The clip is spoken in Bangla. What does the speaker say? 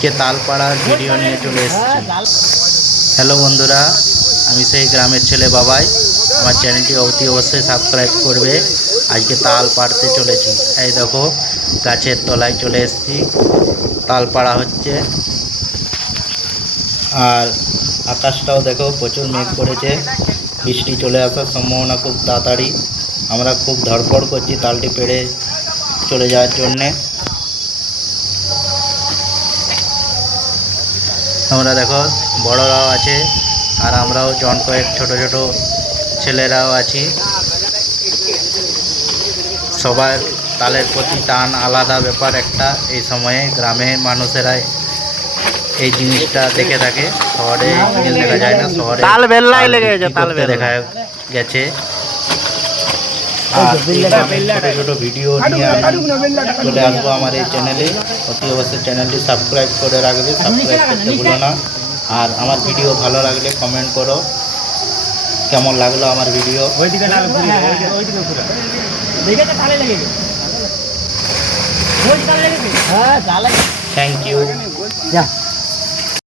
আজকে তালপাড়ার ভিডিও নিয়ে চলে এসেছি। হ্যালো বন্ধুরা, আমি সেই গ্রামের ছেলে বাবাই। আমার চ্যানেলটি অতি অবশ্যই সাবস্ক্রাইব করবে। আজকে তাল পাড়তে চলেছি। এই দেখো, গাছের তলায় চলে এসেছি, তাল পাড়া হচ্ছে। আর আকাশটাও দেখো, প্রচুর মেঘ করেছে, বৃষ্টি চলে আসার সম্ভাবনা খুব তাড়াতাড়ি। আমরা খুব ধড়পড় করছি তালটি পেড়ে চলে যাওয়ার জন্যে। আমরা দেখো, বড়রাও আছে আর আমরাও জন কয়েক ছোট ছোট ছেলেরাও আছি। সবার তালের প্রতি টান আলাদা ব্যাপার একটা। এই সময়ে গ্রামে মানুষেরা এই জিনিসটা দেখে থাকে, শহরে দেখা যায় না। শহরে তাল বেল্লাই লেগে গেছে, তাল করতে দেখা গেছে। আর ছোট ছোট ভিডিও নিয়ে আমি চলে আসবো আমার এই চ্যানেলে। অতি অবশ্যই চ্যানেলটি সাবস্ক্রাইব করে রাখবে, সাবস্ক্রাইব করতে ভুলো না। আর আমার ভিডিও ভালো লাগলে কমেন্ট করো, কেমন লাগলো আমার ভিডিও। Thank you.